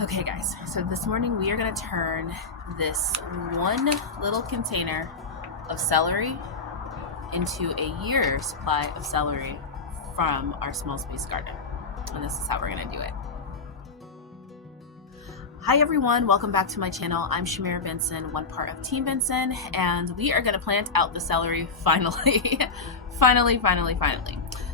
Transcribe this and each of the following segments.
Okay guys, so this morning we are going to turn this one little container of celery into a year's supply of celery from our small space garden. And this is how we're going to do it. Hi everyone, welcome back to my channel. I'm Shamira Benson, one part of Team Benson, and we are going to plant out the celery finally. finally.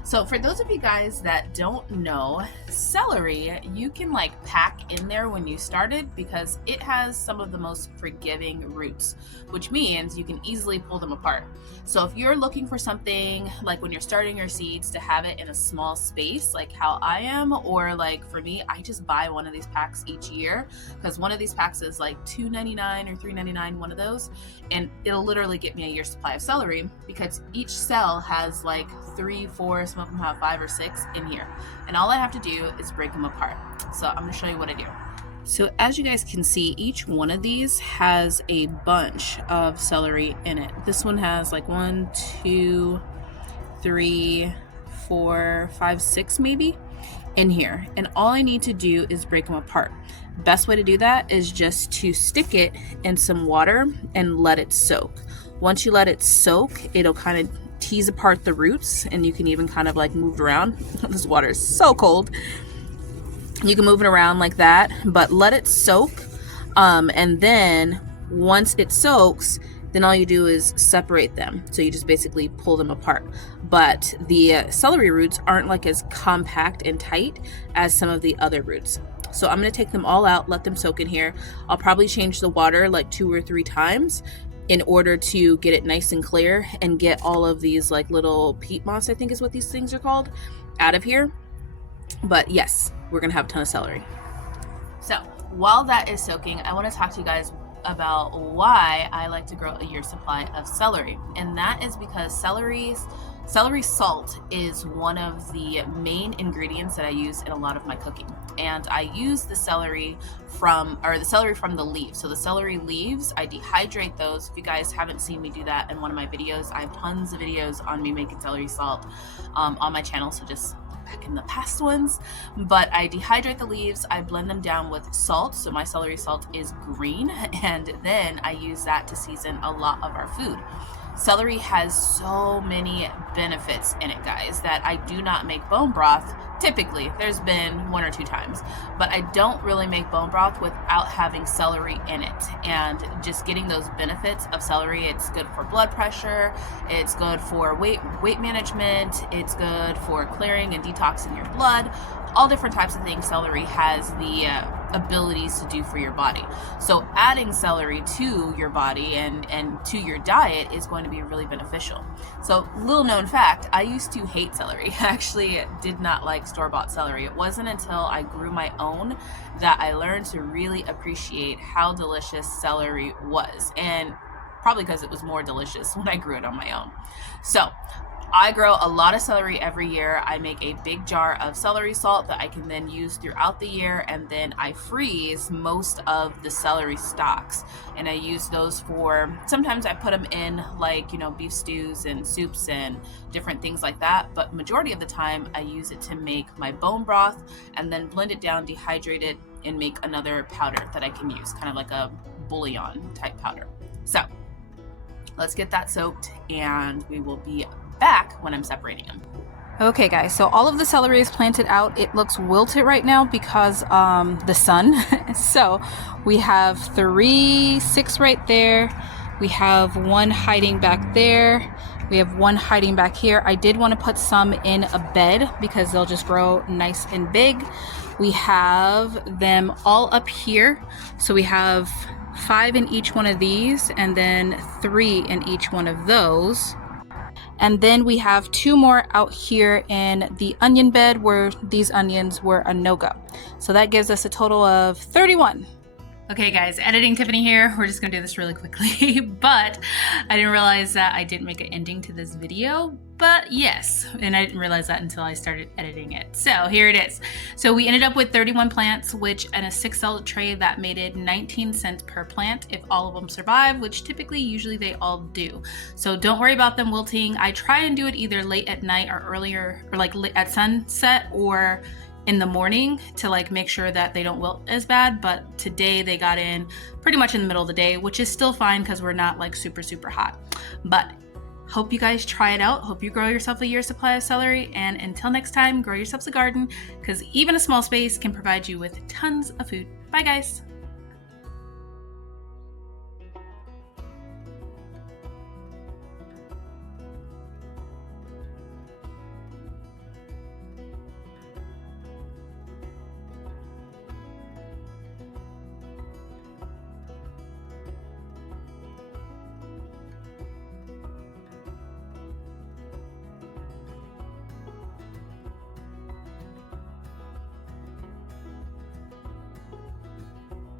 So for those of you guys that don't know, celery you can like pack in there when you started because it has some of the most forgiving roots, which means you can easily pull them apart. So if you're looking for something like when you're starting your seeds to have it in a small space like how I am, or like for me, I just buy one of these packs each year because one of these packs is like $2.99 or $3.99, one of those, and it'll literally get me a year's supply of celery because each cell has like 3, 4, some of them have 5 or 6 in here, and all I have to do is break them apart. So I'm going to show you what I do. So as you guys can see, each one of these has a bunch of celery in it. This one has like 1, 2, 3, 4, 5, 6 maybe in here, and all I need to do is break them apart. Best way to do that is just to stick it in some water and let it soak. Once you let it soak, it'll kind of tease apart the roots, and you can even kind of like move it around. This water is so cold. You can move it around like that, but let it soak, and then once it soaks, then all you do is separate them. So you just basically pull them apart. But the celery roots aren't like as compact and tight as some of the other roots. So I'm going to take them all out, let them soak in here. I'll probably change the water like 2 or 3 times in order to get it nice and clear and get all of these like little peat moss, I think is what these things are called, out of here. But yes, we're going to have a ton of celery. So while that is soaking, I want to talk to you guys about why I like to grow a year's supply of celery. And that is because celery salt is one of the main ingredients that I use in a lot of my cooking. And I use the celery from the leaves. So the celery leaves, I dehydrate those. If you guys haven't seen me do that in one of my videos, I have tons of videos on me making celery salt on my channel, so just back in the past ones. But I dehydrate the leaves, I blend them down with salt, so my celery salt is green, and then I use that to season a lot of our food. Celery has so many benefits in it, guys, that I do not make bone broth. Typically, there's been 1 or 2 times, but I don't really make bone broth without having celery in it. And just getting those benefits of celery, it's good for blood pressure, it's good for weight management, it's good for clearing and detoxing your blood, all different types of things celery has the abilities to do for your body. So adding celery to your body and to your diet is going to be really beneficial. So little known fact, I used to hate celery. I actually did not like store-bought celery. It wasn't until I grew my own that I learned to really appreciate how delicious celery was, and probably because it was more delicious when I grew it on my own. So I grow a lot of celery every year. I make a big jar of celery salt that I can then use throughout the year, and then I freeze most of the celery stalks, and I use those for, sometimes I put them in like, beef stews and soups and different things like that, but majority of the time I use it to make my bone broth and then blend it down, dehydrate it, and make another powder that I can use, kind of like a bouillon type powder. So let's get that soaked, and we will be back when I'm separating them. Okay guys, so all of the celery is planted out. It looks wilted right now because the sun. So we have 6 right there. We have 1 hiding back there. We have 1 hiding back here. I did want to put some in a bed because they'll just grow nice and big. We have them all up here. So we have 5 in each one of these, and then 3 in each one of those. And then we have 2 more out here in the onion bed where these onions were a no-go. So that gives us a total of 31. Okay guys, editing Tiffany here. We're just gonna do this really quickly, but I didn't realize that I didn't make an ending to this video, but yes, and I didn't realize that until I started editing it. So here it is. So we ended up with 31 plants, which in a 6-cell tray that made it 19 cents per plant if all of them survive, which typically usually they all do. So don't worry about them wilting. I try and do it either late at night or earlier, or like at sunset, or in the morning to like make sure that they don't wilt as bad, but today they got in pretty much in the middle of the day, which is still fine because we're not like super hot. But hope you guys try it out. Hope you grow yourself a year's supply of celery, and until next time, grow yourselves a garden, because even a small space can provide you with tons of food. Bye guys.